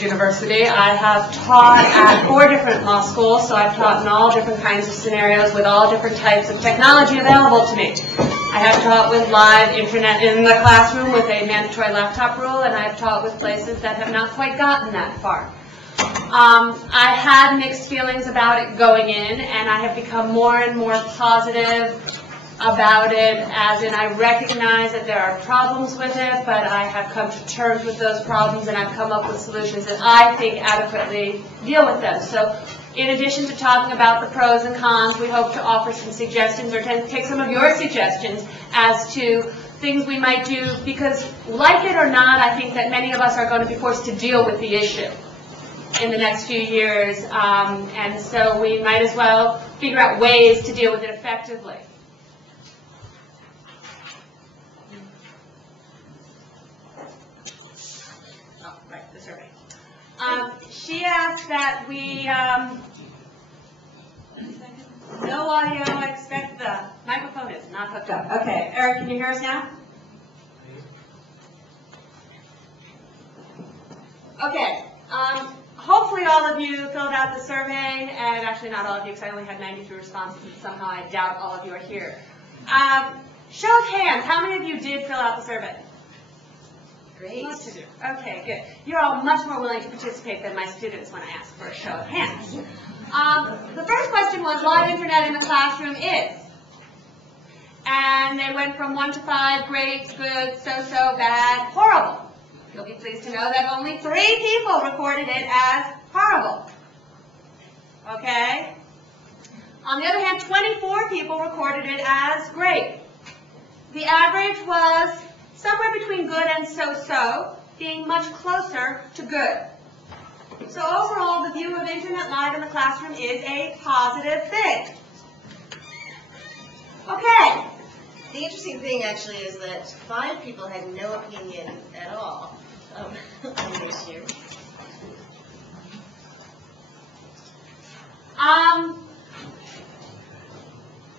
University. I have taught at 4 different law schools, so I've taught in all different kinds of scenarios with all different types of technology available to me. I have taught with live internet in the classroom with a mandatory laptop rule, and I have taught with places that have not quite gotten that far. I had mixed feelings about it going in, and I have become more and more positive about it, as in I recognize that there are problems with it, but I have come to terms with those problems and I've come up with solutions that I think adequately deal with them. So in addition to talking about the pros and cons, we hope to offer some suggestions or take some of your suggestions as to things we might do, because like it or not, I think that many of us are going to be forced to deal with the issue in the next few years, and so we might as well figure out ways to deal with it effectively. She asked that we, no audio, I expect the microphone is not hooked up. Okay, Eric, can you hear us now? Okay, hopefully all of you filled out the survey, and actually not all of you because I only had 93 responses, and somehow I doubt all of you are here. Show of hands, how many of you did fill out the survey? Great. Most of you. Okay, good. You're all much more willing to participate than my students when I ask for a show of hands. The first question was, live internet in the classroom is? And they went from 1 to 5, great, good, so-so, bad, horrible. You'll be pleased to know that only 3 people recorded it as horrible. Okay? On the other hand, 24 people recorded it as great. The average was somewhere between good and so-so, being much closer to good. So overall, the view of internet live in the classroom is a positive thing. Okay. The interesting thing actually is that 5 people had no opinion at all on the issue.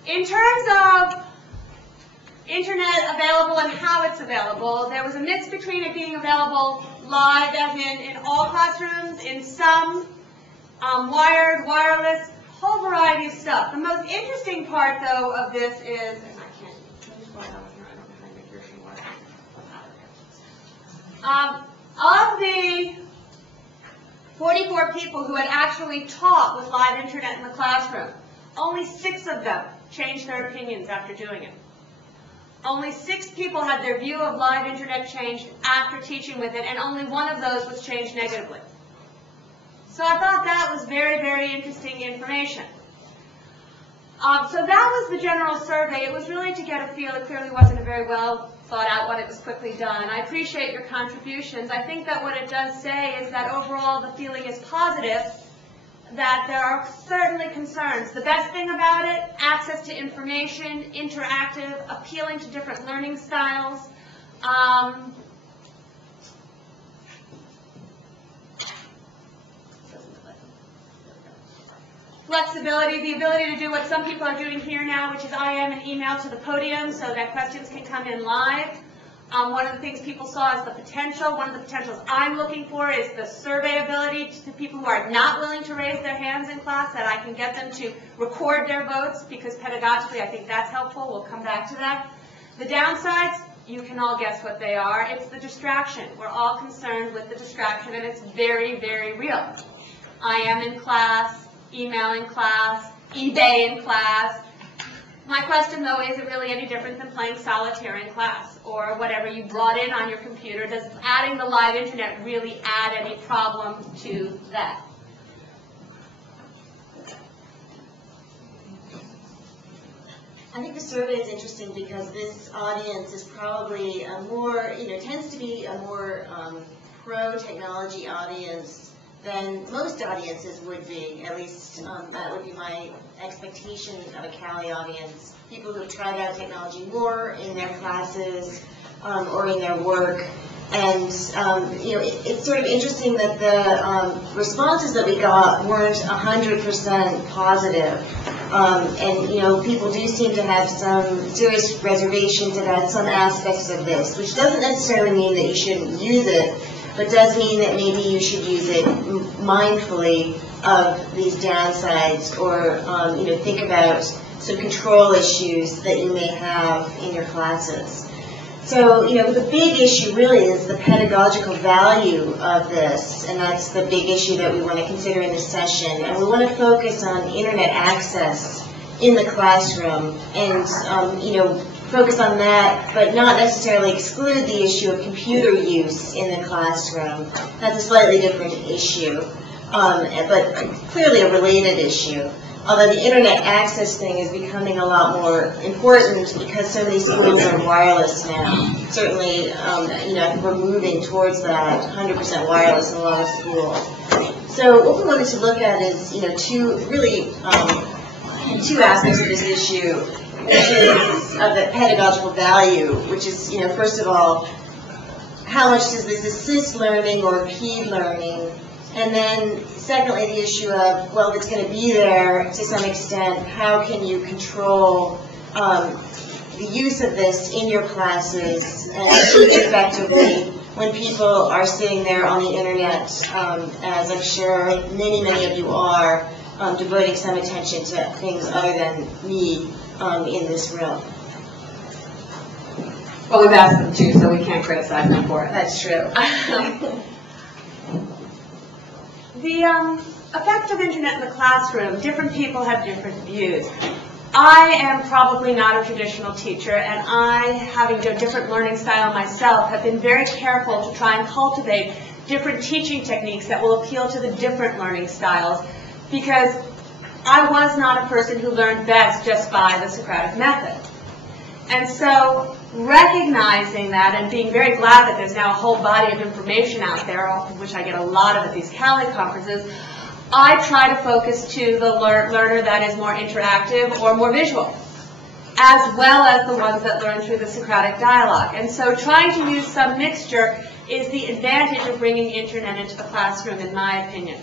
In terms of internet available and how it's available, there was a mix between it being available live, as in all classrooms, in some, wired, wireless, whole variety of stuff. The most interesting part, though, of this is, and I can't, of the 44 people who had actually taught with live internet in the classroom, only 6 of them changed their opinions after doing it. Only 6 people had their view of live internet changed after teaching with it, and only 1 of those was changed negatively. So I thought that was very, very interesting information. So that was the general survey. It was really to get a feel. It clearly wasn't a very well thought out one. It was quickly done. I appreciate your contributions. I think that what it does say is that overall the feeling is positive, that there are certainly concerns. The best thing about it, access to information, interactive, appealing to different learning styles. Flexibility, the ability to do what some people are doing here now, which is IM and email to the podium so that questions can come in live. One of the things people saw is the potential. One of the potentials I'm looking for is the survey ability to people who are not willing to raise their hands in class, that I can get them to record their votes, because pedagogically I think that's helpful. We'll come back to that. The downsides, you can all guess what they are. It's the distraction. We're all concerned with the distraction, and it's very, very real. I am in class, email in class, eBay in class. My question, though, is it really any different than playing solitaire in class or whatever you brought in on your computer? Does adding the live internet really add any problem to that? I think the survey is interesting because this audience is probably a more, tends to be a more pro-technology audience than most audiences would be. At least that would be my expectation of a CALI audience. People who have tried out technology more in their classes or in their work. And it's sort of interesting that the responses that we got weren't 100% positive. And people do seem to have some serious reservations about some aspects of this, which doesn't necessarily mean that you shouldn't use it. but does mean that maybe you should use it mindfully of these downsides, or think about some control issues that you may have in your classes. So, the big issue really is the pedagogical value of this, and that's the big issue that we want to consider in this session. And we want to focus on internet access in the classroom, and focus on that, but not necessarily exclude the issue of computer use in the classroom. That's a slightly different issue, but clearly a related issue. Although the internet access thing is becoming a lot more important because so many schools are wireless now. Certainly, I think we're moving towards that 100% wireless in a lot of schools. So what we wanted to look at is, two aspects of this issue, which is of the pedagogical value, which is, first of all, how much does this assist learning or impede learning? And then, secondly, the issue of, well, if it's going to be there to some extent, how can you control the use of this in your classes and teach effectively when people are sitting there on the internet, as I'm sure many, many of you are, devoting some attention to things other than me in this room. Well, we've asked them to, so we can't criticize them for it. That's true. The effect of internet in the classroom, different people have different views. I am probably not a traditional teacher, and I, having a different learning style myself, have been very careful to try and cultivate different teaching techniques that will appeal to the different learning styles, because I was not a person who learned best just by the Socratic method. And so, recognizing that and being very glad that there's now a whole body of information out there, of which I get a lot of at these CALI conferences, I try to focus to the learner that is more interactive or more visual, as well as the ones that learn through the Socratic dialogue. And so trying to use some mixture is the advantage of bringing internet into the classroom, in my opinion.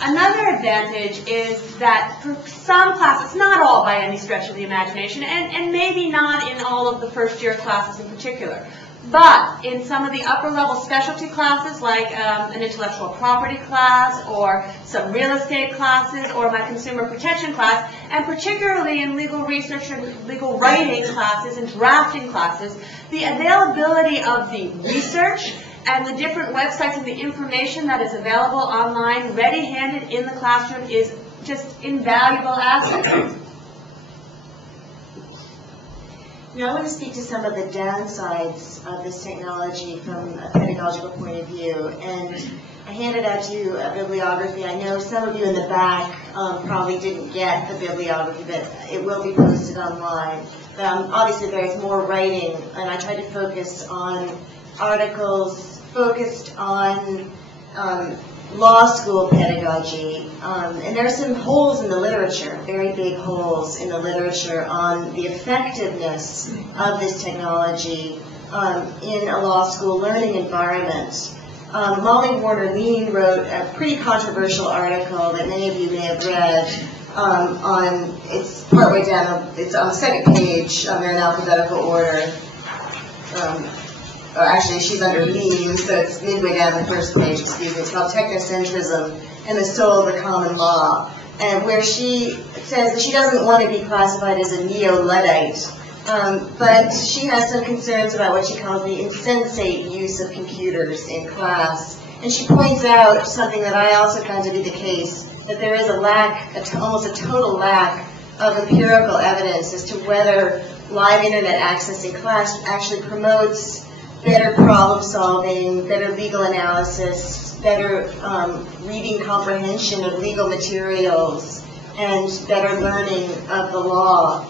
Another advantage is that for some classes, not all by any stretch of the imagination, and maybe not in all of the first-year classes in particular, but in some of the upper-level specialty classes, like an intellectual property class, or some real estate classes, or my consumer protection class, and particularly in legal research and legal writing classes and drafting classes, the availability of the research and the different websites and the information that is available online, ready-handed in the classroom, is just invaluable assets. Now I want to speak to some of the downsides of this technology from a pedagogical point of view. And I handed out to you a bibliography. I know some of you in the back probably didn't get the bibliography, but it will be posted online. Obviously there's more writing, and I tried to focus on articles focused on law school pedagogy, and there are some holes in the literature, very big holes in the literature on the effectiveness of this technology in a law school learning environment. Molly Warner-Lean wrote a pretty controversial article that many of you may have read on, it's partway down, it's on the second page, they're in alphabetical order. Actually, she's under Lean, so it's midway down the first page, excuse me. It's called Technocentrism and the Soul of the Common Law, and where she says that she doesn't want to be classified as a neo-Luddite, but she has some concerns about what she calls the insensate use of computers in class. And she points out something that I also found to be the case, that there is a lack, almost a total lack of empirical evidence as to whether live internet access in class actually promotes better problem solving, better legal analysis, better reading comprehension of legal materials, and better learning of the law.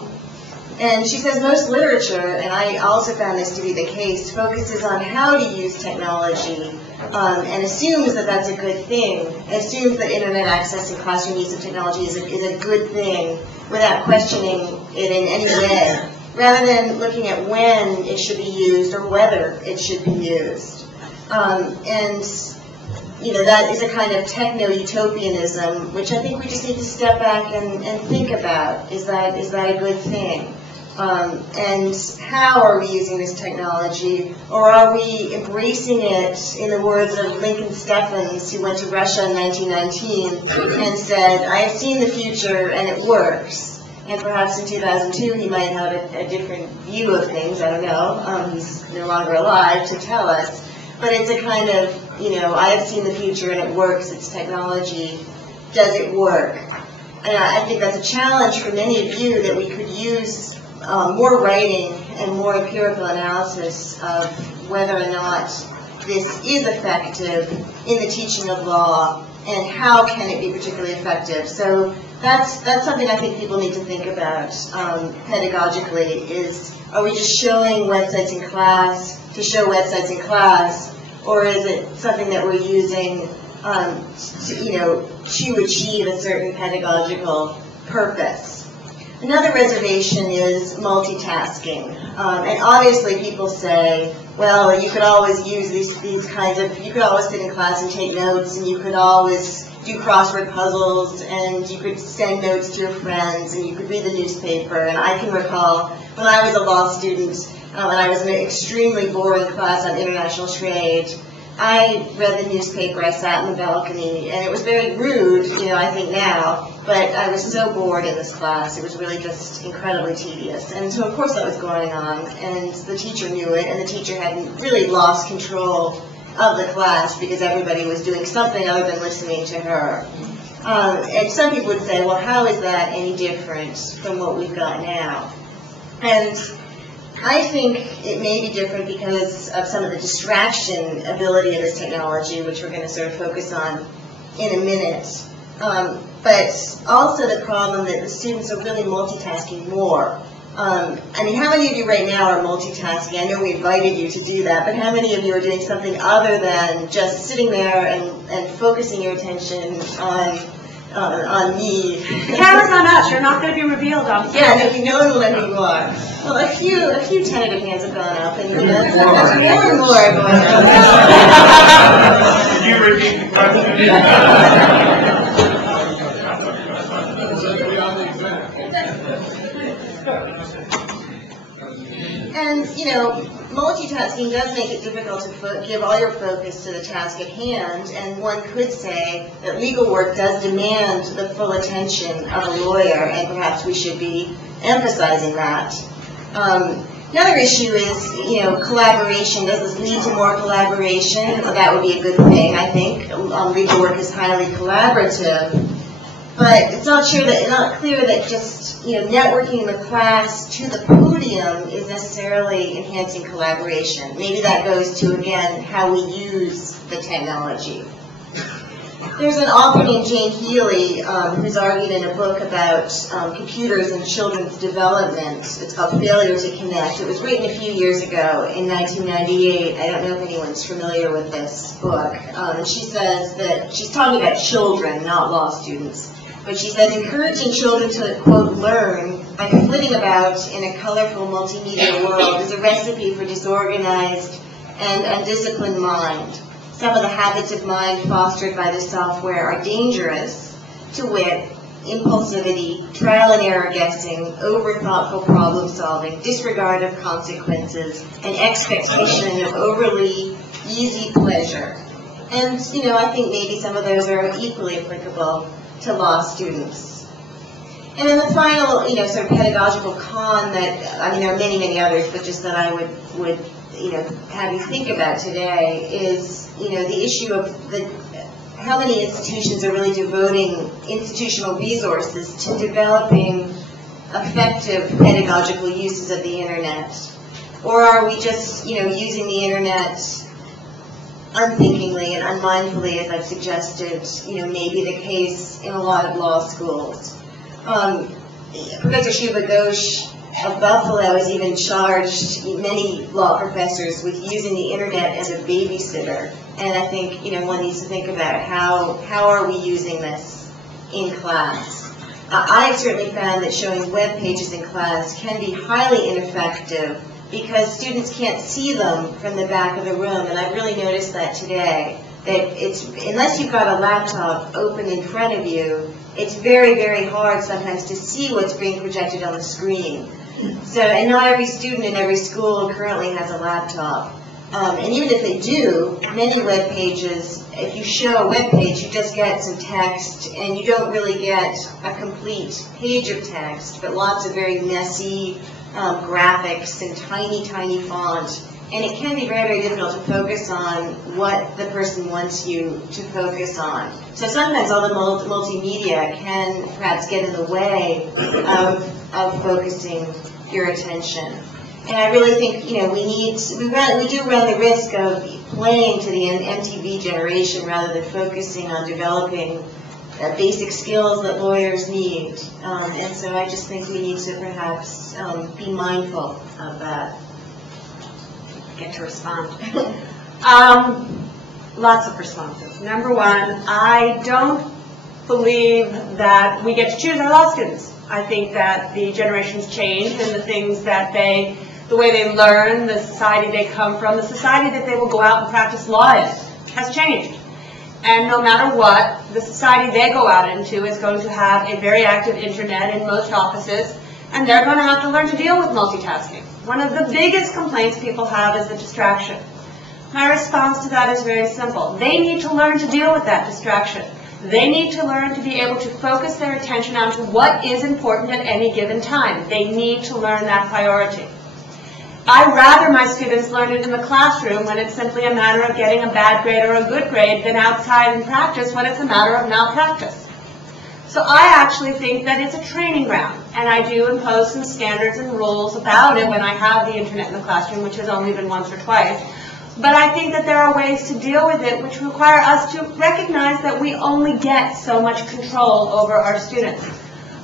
And she says most literature, and I also found this to be the case, focuses on how to use technology and assumes that that's a good thing, assumes that internet access and classroom use of technology is a good thing without questioning it in any way, rather than looking at when it should be used or whether it should be used. And that is a kind of techno-utopianism, which I think we just need to step back and think about. Is that a good thing? And how are we using this technology? Or are we embracing it, in the words of Lincoln Steffens, who went to Russia in 1919 and said, I have seen the future and it works. And perhaps in 2002 he might have a different view of things, I don't know. He's no longer alive to tell us. But it's a kind of, you know, I have seen the future and it works, it's technology, does it work? And I think that's a challenge for many of you, that we could use more writing and more empirical analysis of whether or not this is effective in the teaching of law, and how can it be particularly effective. So that's something I think people need to think about pedagogically, is, are we just showing websites in class to show websites in class, or is it something that we're using to achieve a certain pedagogical purpose? Another reservation is multitasking. And obviously people say, well, you could always use these kinds of, you could always sit in class and take notes, and you could always do crossword puzzles, and you could send notes to your friends, and you could read the newspaper. And I can recall when I was a law student, and I was in an extremely boring class on international trade, I read the newspaper, I sat in the balcony, and it was very rude, I think now, but I was so bored in this class, it was really just incredibly tedious. And so of course that was going on, and the teacher knew it, and the teacher hadn't really lost control of the class because everybody was doing something other than listening to her. And some people would say, well, how is that any different from what we've got now? And I think it may be different because of some of the distraction ability of this technology, which we're going to sort of focus on in a minute. But also the problem that the students are really multitasking more. I mean, how many of you right now are multitasking? I know we invited you to do that, but how many of you are doing something other than just sitting there and focusing your attention on me? The camera's on us. You're not going to be revealed on Yeah, no one will know who you are. Well, a few tentative hands have gone up, and sometimes more and more are going up. Can you repeat the question? And, multitasking does make it difficult to give all your focus to the task at hand, and one could say that legal work does demand the full attention of a lawyer, and perhaps we should be emphasizing that. Another issue is, collaboration. Does this lead to more collaboration? Well, that would be a good thing, I think. Legal work is highly collaborative. But it's not clear that just, networking in the class to the podium is necessarily enhancing collaboration. Maybe that goes to, again, how we use the technology. There's an author named Jane Healy who's argued in a book about computers and children's development. It's called Failure to Connect. It was written a few years ago in 1998. I don't know if anyone's familiar with this book. And she says that she's talking about children, not law students. But she says encouraging children to, quote, learn by flitting about in a colorful multimedia world is a recipe for disorganized and undisciplined mind. Some of the habits of mind fostered by this software are dangerous, to wit, impulsivity, trial and error guessing, over-thoughtful problem solving, disregard of consequences, and expectation of overly easy pleasure. And, I think maybe some of those are equally applicable to law students. And then the final, sort of pedagogical con that, there are many, many others, but just that I would have you think about today is, the issue of how many institutions are really devoting institutional resources to developing effective pedagogical uses of the internet. Or are we just, using the internet unthinkingly and unmindfully, as I've suggested, may be the case in a lot of law schools. Professor Shubha Ghosh of Buffalo has even charged many law professors with using the internet as a babysitter. And I think, one needs to think about how are we using this in class. I've certainly found that showing web pages in class can be highly ineffective because students can't see them from the back of the room, and I've really noticed that today, that unless you've got a laptop open in front of you, it's very, very hard sometimes to see what's being projected on the screen. So, and not every student in every school currently has a laptop. And even if they do, many web pages, if you show a web page, you just get some text, and you don't really get a complete page of text, but lots of very messy graphics and tiny, tiny font. And it can be very, very difficult to focus on what the person wants you to focus on. So sometimes all the multimedia can perhaps get in the way of focusing your attention. And I really think, you know, we do run the risk of playing to the MTV generation rather than focusing on developing basic skills that lawyers need. And so I just think we need to perhaps be mindful of that. Get to respond. Lots of responses. Number one, I don't believe that we get to choose our law students. I think that the generations change and the things that the way they learn, the society they come from, the society that they will go out and practice law in has changed. And no matter what, the society they go out into is going to have a very active internet in most offices, and they're going to have to learn to deal with multitasking. One of the biggest complaints people have is the distraction. My response to that is very simple. They need to learn to deal with that distraction. They need to learn to be able to focus their attention onto what is important at any given time. They need to learn that priority. I'd rather my students learn it in the classroom when it's simply a matter of getting a bad grade or a good grade than outside in practice when it's a matter of malpractice. So I actually think that it's a training ground, and I do impose some standards and rules about it when I have the internet in the classroom, which has only been once or twice. But I think that there are ways to deal with it which require us to recognize that we only get so much control over our students.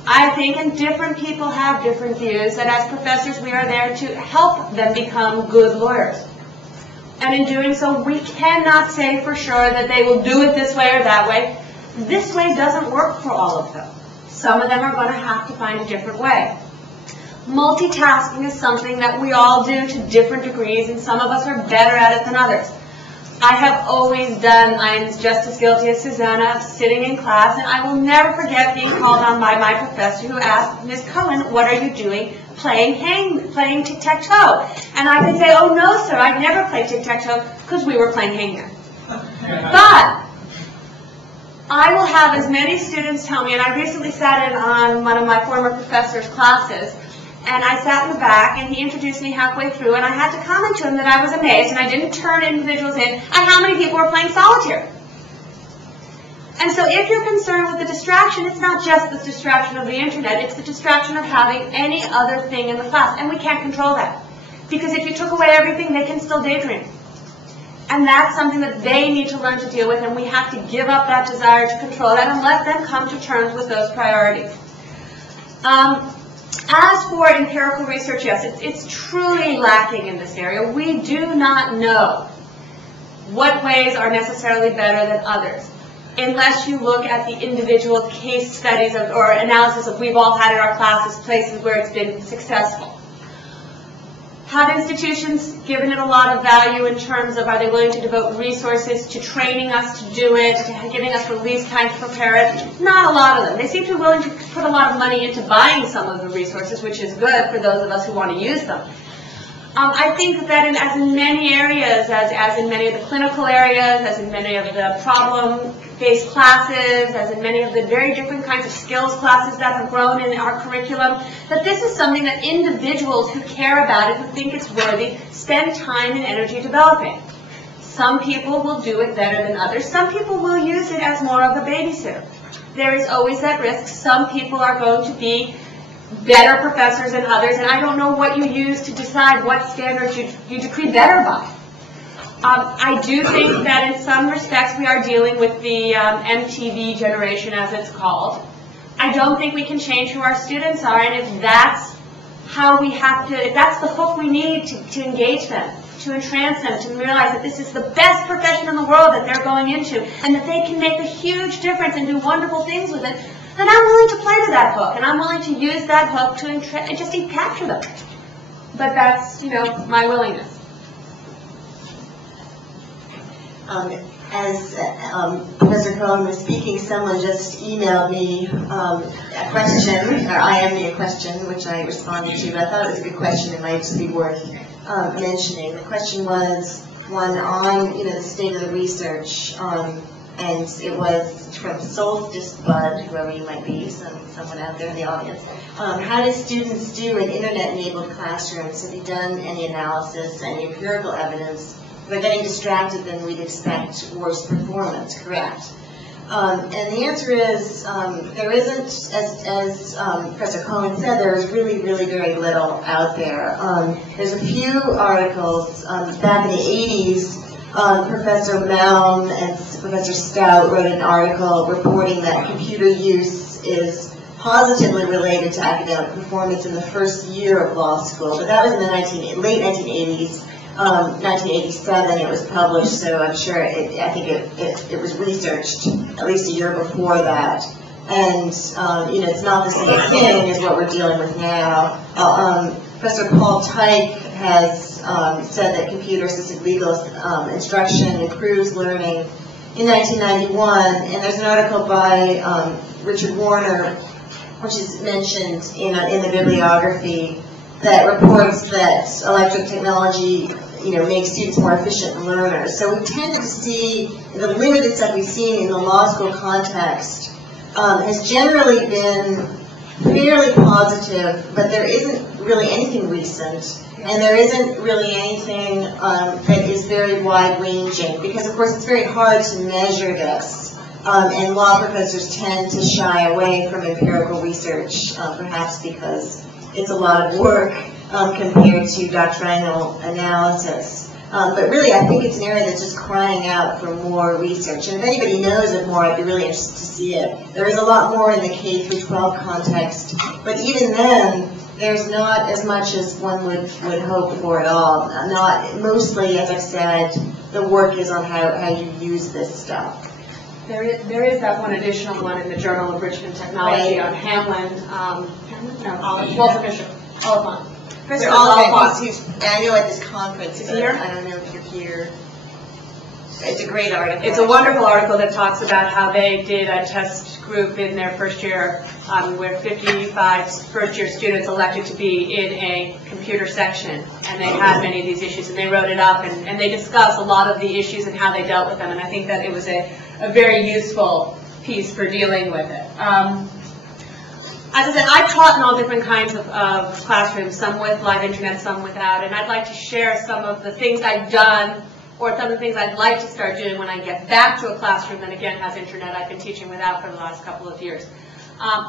I think, and different people have different views, that as professors we are there to help them become good lawyers. And in doing so, we cannot say for sure that they will do it this way or that way. This way doesn't work for all of them. Some of them are going to have to find a different way. Multitasking is something that we all do to different degrees, and some of us are better at it than others. I have always done, I am just as guilty as Susanna, of sitting in class, and I will never forget being called on by my professor who asked, Ms. Cohen, what are you doing playing tic-tac-toe? And I could say, oh no sir, I'd never play tic-tac-toe, because we were playing hang-man. But I will have as many students tell me, and I recently sat in on one of my former professor's classes, and I sat in the back, and he introduced me halfway through, and I had to comment to him that I was amazed, and I didn't turn individuals in, at how many people were playing solitaire. And so if you're concerned with the distraction, it's not just the distraction of the internet, it's the distraction of having any other thing in the class, and we can't control that. Because if you took away everything, they can still daydream. And that's something that they need to learn to deal with, and we have to give up that desire to control that and let them come to terms with those priorities. As for empirical research, yes, it's truly lacking in this area. We do not know what ways are necessarily better than others, unless you look at the individual case studies or analysis of we've all had in our classes, places where it's been successful. Have institutions given it a lot of value in terms of are they willing to devote resources to training us to do it, to giving us release time to prepare it? Not a lot of them. They seem to be willing to put a lot of money into buying some of the resources, which is good for those of us who want to use them. I think that as in many areas, as in many of the clinical areas, as in many of the problem-based classes, as in many of the very different kinds of skills classes that have grown in our curriculum, that this is something that individuals who care about it, who think it's worthy, spend time and energy developing. Some people will do it better than others. Some people will use it as more of a babysitter. There is always that risk. Some people are going to be better professors than others, and I don't know what you use to decide what standards you decree better by. I do think that in some respects we are dealing with the MTV generation, as it's called. I don't think we can change who our students are, and if that's how we have to, if that's the hook we need to engage them, to entrance them, to realize that this is the best profession in the world that they're going into, and that they can make a huge difference and do wonderful things with it, then I'm willing to play to that hook, and I'm willing to use that hook to just capture them. But that's, my willingness. As Professor Cohen was speaking, someone just emailed me a question, or IM'd me a question, which I responded to, but I thought it was a good question. It might just be worth mentioning. The question was one on, the state of the research, and it was from Solstice Bud, whoever you might be, someone out there in the audience. How do students do in internet-enabled classrooms? Have you done any analysis, any empirical evidence? They're getting distracted, then we'd expect worse performance, correct? And the answer is there isn't, as Professor Cohen said, there is really, really very little out there. There's a few articles back in the 80s. Professor Malm and Professor Stout wrote an article reporting that computer use is positively related to academic performance in the first year of law school, but that was in the late 1980s. 1987 it was published, so I'm sure I think it was researched at least a year before that. And it's not the same thing as what we're dealing with now. Professor Paul Teich has said that computer-assisted legal instruction improves learning in 1991, and there's an article by Richard Warner, which is mentioned in the bibliography, that reports that electric technology, makes students more efficient learners. So we tend to see the limited stuff we've seen in the law school context has generally been fairly positive, but there isn't really anything recent, and there isn't really anything that is very wide-ranging, because of course it's very hard to measure this, and law professors tend to shy away from empirical research, perhaps because it's a lot of work compared to doctrinal analysis. But really, I think it's an area that's just crying out for more research. And if anybody knows of more, I'd be really interested to see it. There is a lot more in the K-12 context, but even then, there's not as much as one would hope for at all. Mostly, as I said, the work is on how you use this stuff. There is that one additional one in the Journal of Richmond Technology on Hamlin. Walter Fischer. Oliphant. Professor Oliphant, who's annual at this conference. Is he here? I don't know if you're here. It's a great article. It's a wonderful article that talks about how they did a test group in their first year where 55 first-year students elected to be in a computer section, and they had many of these issues, and they wrote it up, and they discussed a lot of the issues and how they dealt with them, and I think that it was a very useful piece for dealing with it. As I said, I've taught in all different kinds of classrooms, some with live internet, some without, and I'd like to share some of the things I've done or some of the things I'd like to start doing when I get back to a classroom that, again, has internet. I've been teaching without for the last couple of years.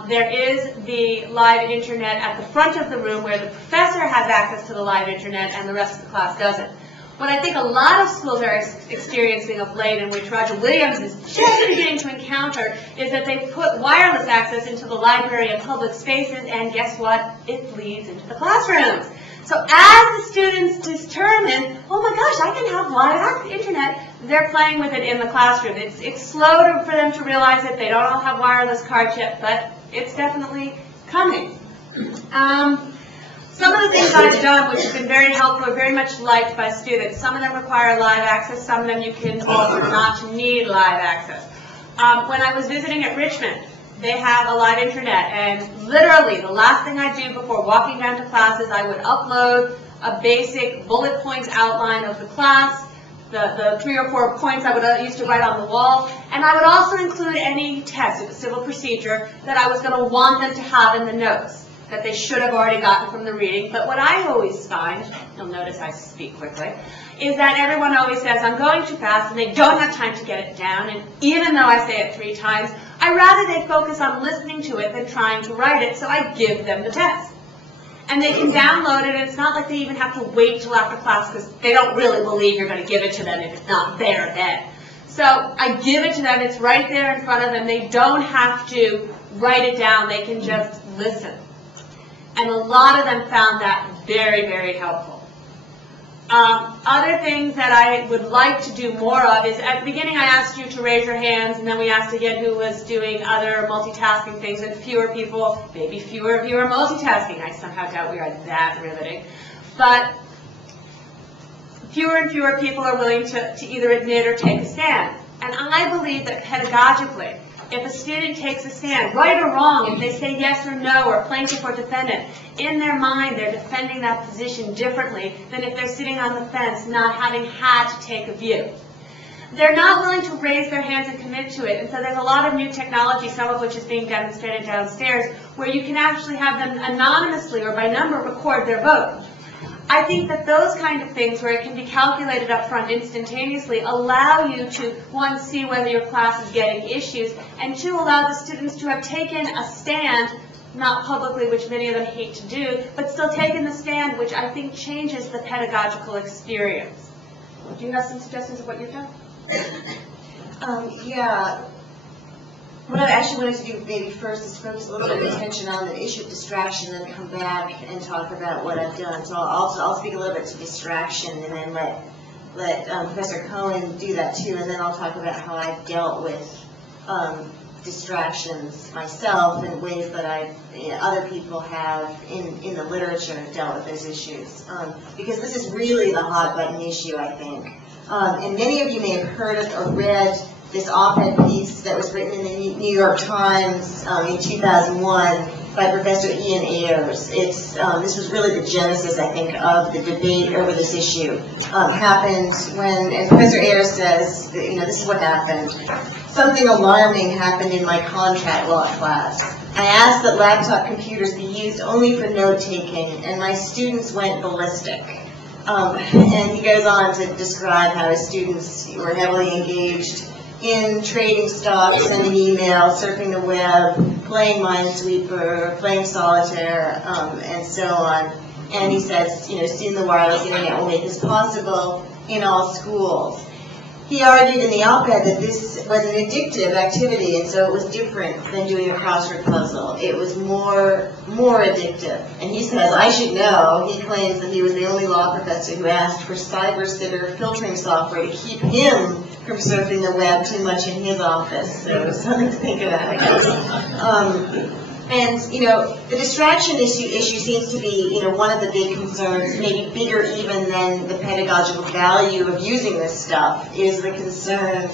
There is the live internet at the front of the room where the professor has access to the live internet and the rest of the class doesn't. What I think a lot of schools are experiencing of late, and which Roger Williams is just beginning to encounter, is that they've put wireless access into the library and public spaces, and guess what? It bleeds into the classrooms. So as the students determine, oh my gosh, I can have live internet, they're playing with it in the classroom. It's slow for them to realize it. They don't all have wireless cards yet, but it's definitely coming. Some of the things I've done, which have been very helpful, are very much liked by students. Some of them require live access. Some of them you can alter not to need live access. When I was visiting at Richmond, they have a live internet, and literally the last thing I do before walking down to class is I would upload a basic bullet points outline of the class, the 3 or 4 points I would used to write on the wall, and I would also include any text, it was civil procedure, that I was going to want them to have in the notes that they should have already gotten from the reading. But what I always find, you'll notice I speak quickly, is that everyone always says, I'm going too fast, and they don't have time to get it down, and even though I say it 3 times, I'd rather they focus on listening to it than trying to write it, so I give them the text. And they can download it, and it's not like they even have to wait till after class, because they don't really believe you're going to give it to them if it's not there then. So I give it to them, it's right there in front of them, they don't have to write it down, they can just listen. And a lot of them found that very, very helpful. Other things that I would like to do more of is, at the beginning I asked you to raise your hands, and then we asked again who was doing other multitasking things, and fewer people, maybe fewer of you are multitasking. I somehow doubt we are that riveting. But fewer and fewer people are willing to either admit or take a stand. And I believe that pedagogically, if a student takes a stand, right or wrong, if they say yes or no, or plaintiff or defendant, in their mind they're defending that position differently than if they're sitting on the fence not having had to take a view. They're not willing to raise their hands and commit to it, and so there's a lot of new technology, some of which is being demonstrated downstairs, where you can actually have them anonymously or by number record their vote. I think that those kind of things, where it can be calculated up front instantaneously, allow you to, one, see whether your class is getting issues, and two, allow the students to have taken a stand, not publicly, which many of them hate to do, but still taken the stand, which I think changes the pedagogical experience. Do you have some suggestions of what you've done? Yeah. What I actually wanted to do maybe first is focus a little bit of attention on the issue of distraction and come back and talk about what I've done. So I'll speak a little bit to distraction and then let Professor Cohen do that too, and then I'll talk about how I've dealt with distractions myself and ways that other people have in the literature dealt with those issues. Because this is really the hot button issue, I think. And many of you may have heard of or read this op-ed piece that was written in the New York Times in 2001 by Professor Ian Ayers. This was really the genesis, I think, of the debate over this issue. Happened when, and Professor Ayers says, this is what happened. Something alarming happened in my contract law class. I asked that laptop computers be used only for note-taking, and my students went ballistic. And he goes on to describe how his students were heavily engaged in trading stocks, sending emails, surfing the web, playing Minesweeper, playing solitaire, and so on. And he says, soon the wireless internet will make this possible in all schools. He argued in the op-ed that this was an addictive activity, and so it was different than doing a crossword puzzle. It was more addictive. And he says, I should know. He claims that he was the only law professor who asked for cyber-sitter filtering software to keep him from surfing the web too much in his office. So something to think about, I guess. And, the distraction issue seems to be, one of the big concerns, maybe bigger even than the pedagogical value of using this stuff, is the concern,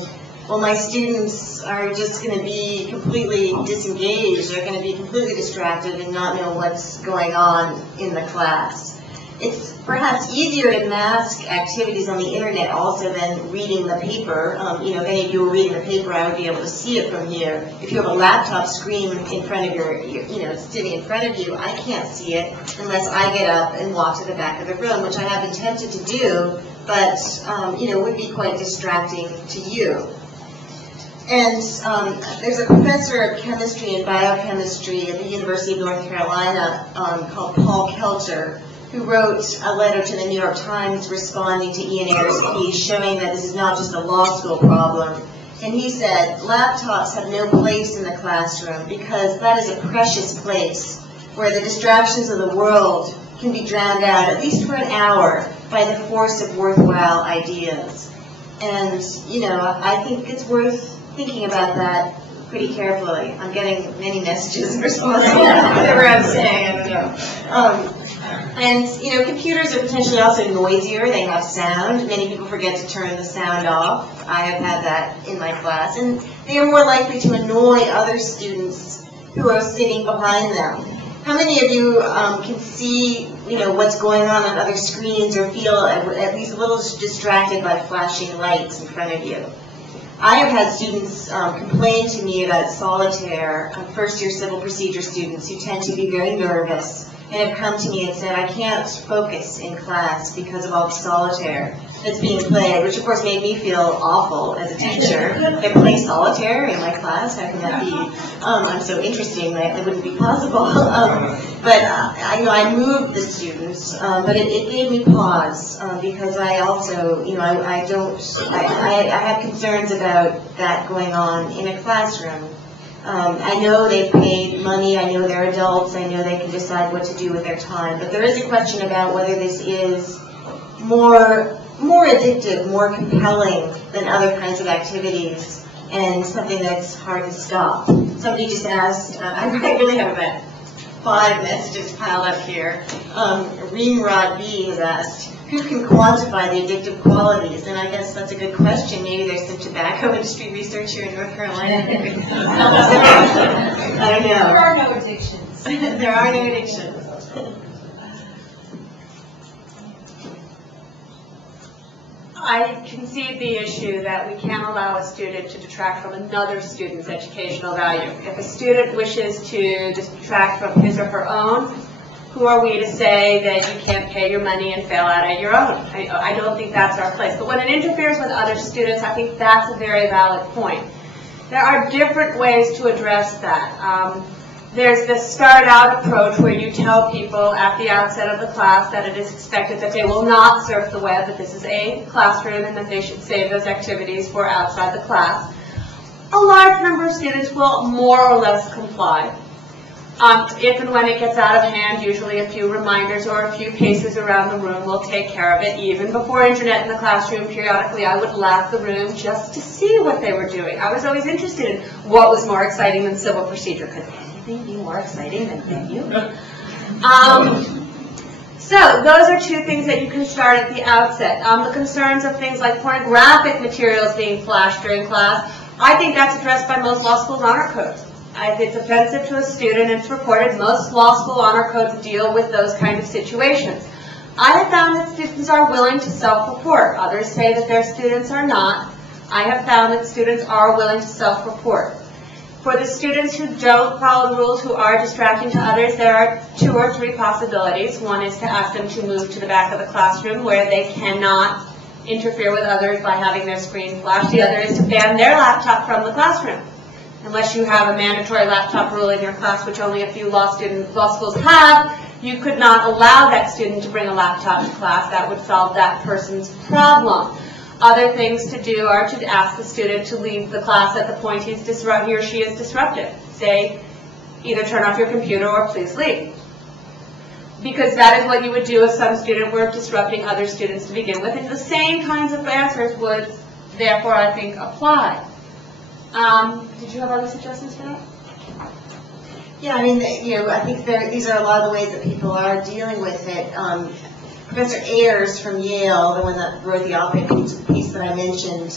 well, my students are just going to be completely disengaged, they're going to be completely distracted and not know what's going on in the class. It's perhaps easier to mask activities on the internet also than reading the paper. If any of you were reading the paper, I would be able to see it from here. If you have a laptop screen in front of sitting in front of you, I can't see it unless I get up and walk to the back of the room, which I have been tempted to do, but, would be quite distracting to you. And there's a professor of chemistry and biochemistry at the University of North Carolina called Paul Kelter, who wrote a letter to the New York Times responding to Ian Ayers' piece, showing that this is not just a law school problem. And he said, laptops have no place in the classroom because that is a precious place where the distractions of the world can be drowned out, at least for an hour, by the force of worthwhile ideas. And, I think it's worth thinking about that pretty carefully. I'm getting many messages in response to whatever I'm saying, I don't know. And, computers are potentially also noisier. They have sound. Many people forget to turn the sound off. I have had that in my class. And they are more likely to annoy other students who are sitting behind them. How many of you can see, what's going on other screens or feel at least a little distracted by flashing lights in front of you? I have had students complain to me about solitaire, first-year civil procedure students who tend to be very nervous and have come to me and said, I can't focus in class because of all the solitaire that's being played, which of course made me feel awful as a teacher. They play solitaire in my class, how can that be? I'm so interesting that it wouldn't be possible. But I moved the students, but it gave me pause because I also, I have concerns about that going on in a classroom. I know they've paid money, I know they're adults, I know they can decide what to do with their time, but there is a question about whether this is more addictive, more compelling than other kinds of activities, and something that's hard to stop. Somebody just asked, I really have about 5 messages piled up here. Reamrod B has asked, who can quantify the addictive qualities? And I guess that's a good question. Maybe there's some tobacco industry research here in North Carolina. I don't know. There are no addictions. There are no addictions. I concede the issue that we can't allow a student to detract from another student's educational value. If a student wishes to detract from his or her own, who are we to say that you can't pay your money and fail out at your own? I don't think that's our place. But when it interferes with other students, I think that's a very valid point. There are different ways to address that. There's the start-out approach where you tell people at the outset of the class that it is expected that they will not surf the web, that this is a classroom and that they should save those activities for outside the class. A large number of students will more or less comply. If and when it gets out of hand, usually a few reminders or a few paces around the room will take care of it. Even before internet in the classroom, periodically I would lap the room just to see what they were doing. I was always interested in what was more exciting than civil procedure. Could anything be more exciting than venue? So those are two things that you can start at the outset. The concerns of things like pornographic materials being flashed during class, I think that's addressed by most law schools' honor codes. If it's offensive to a student and it's reported, most law school honor codes deal with those kind of situations. I have found that students are willing to self-report. Others say that their students are not. I have found that students are willing to self-report. For the students who don't follow the rules, who are distracting to others, there are 2 or 3 possibilities. One is to ask them to move to the back of the classroom where they cannot interfere with others by having their screen flash. The other is to ban their laptop from the classroom. Unless you have a mandatory laptop rule in your class, which only a few law schools have, you could not allow that student to bring a laptop to class. That would solve that person's problem. Other things to do are to ask the student to leave the class at the point he or she is disrupted. Say, either turn off your computer or please leave. Because that is what you would do if some student were disrupting other students to begin with. And the same kinds of answers would, therefore, I think, apply. Did you have other suggestions for that? Yeah, I mean, I think these are a lot of the ways that people are dealing with it. Professor Ayers from Yale, the one that wrote the op-ed piece that I mentioned,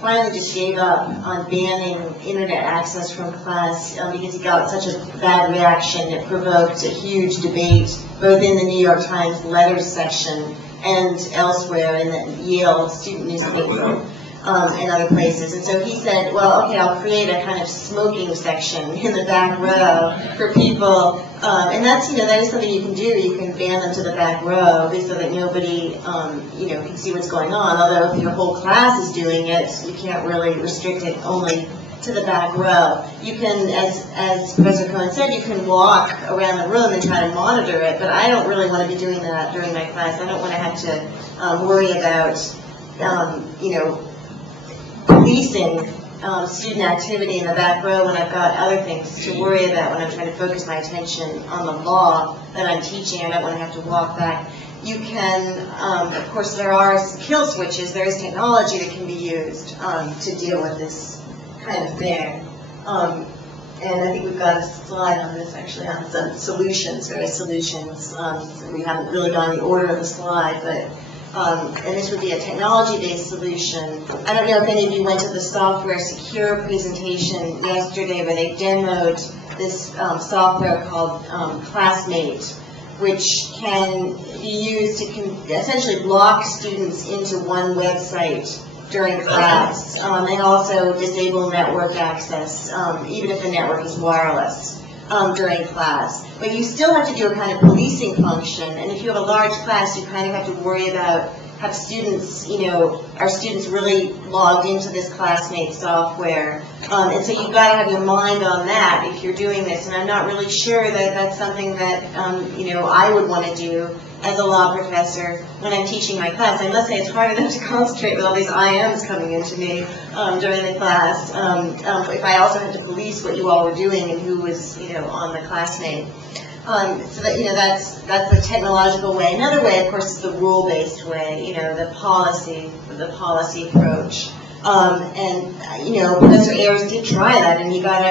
finally just gave up on banning internet access from class because he got such a bad reaction. It provoked a huge debate, both in the New York Times letters section and elsewhere in the Yale student newspaper. And other places. And so he said, well, okay, I'll create a kind of smoking section in the back row for people. And that's, that is something you can do. You can ban them to the back row so that nobody, can see what's going on. Although if your whole class is doing it, you can't really restrict it only to the back row. You can, as Professor Cohen said, you can walk around the room and try to monitor it, but I don't really want to be doing that during my class. I don't want to have to worry about, policing student activity in the back row when I've got other things to worry about when I'm trying to focus my attention on the law that I'm teaching. I don't want to have to walk back. You can, of course, there are kill switches. There is technology that can be used to deal with this kind of thing. And I think we've got a slide on this, actually, on some solutions, various solutions. We haven't really gone in the order of the slide, but and this would be a technology-based solution. I don't know if any of you went to the Software Secure presentation yesterday, where they demoed this software called Classmate, which can be used to essentially block students into one website during class, and also disable network access, even if the network is wireless, during class. But you still have to do a kind of policing function, and if you have a large class, you kind of have to worry about, have students, are students really logged into this Classmate software? And so you've got to have your mind on that if you're doing this, and I'm not really sure that that's something that, I would want to do as a law professor when I'm teaching my class. I must say it's hard enough to concentrate with all these IMs coming into me during the class. If I also had to police what you all were doing and who was, on the Classmate. So that, that's the technological way. Another way, of course, is the rule-based way, the policy approach. Professor Ayers did try that, and he got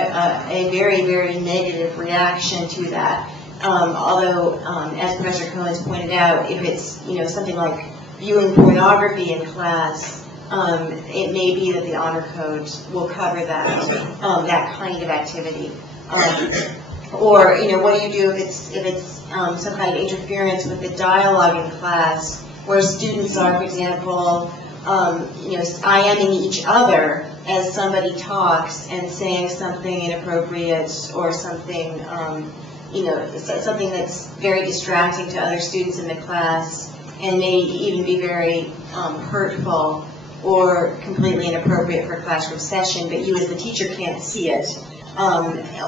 a very, very negative reaction to that. Although, as Professor Cohen's pointed out, if it's, something like viewing pornography in class, it may be that the honor code will cover that that kind of activity. Or, you know, what do you do if it's some kind of interference with the dialogue in class, where students are, for example, you know, IMing each other as somebody talks and saying something inappropriate or something, you know, something that's very distracting to other students in the class and may even be very hurtful or completely inappropriate for a classroom session, but you as the teacher can't see it.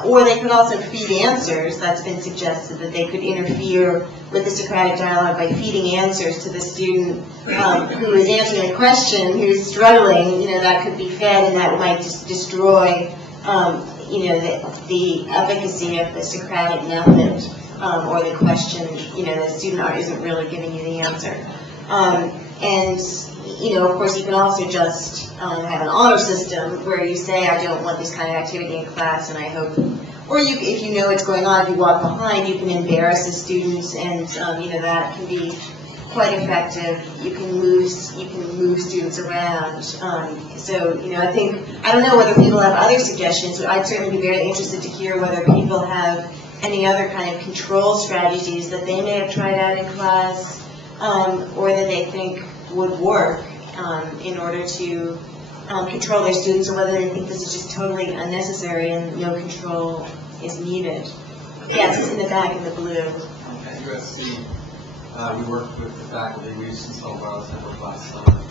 Or they could also feed answers. That's been suggested, that they could interfere with the Socratic dialogue by feeding answers to the student who is answering a question, who's struggling. You know, that could be fed, and that might just destroy, you know, the efficacy of the Socratic method, or the question. You know, the student isn't really giving you the answer. And you know, of course, you can also just have an honor system where you say, I don't want this kind of activity in class, and I hope, or you, if you know what's going on, if you walk behind, you can embarrass the students, and you know, that can be quite effective. You can move students around. So, you know, I don't know whether people have other suggestions, but I'd certainly be very interested to hear whether people have any other kind of control strategies that they may have tried out in class, or that they think would work in order to control their students, or whether they think this is just totally unnecessary and no control is needed. Yes, in the back in the blue. At USC, we worked with the faculty. We used to install wireless network last summer,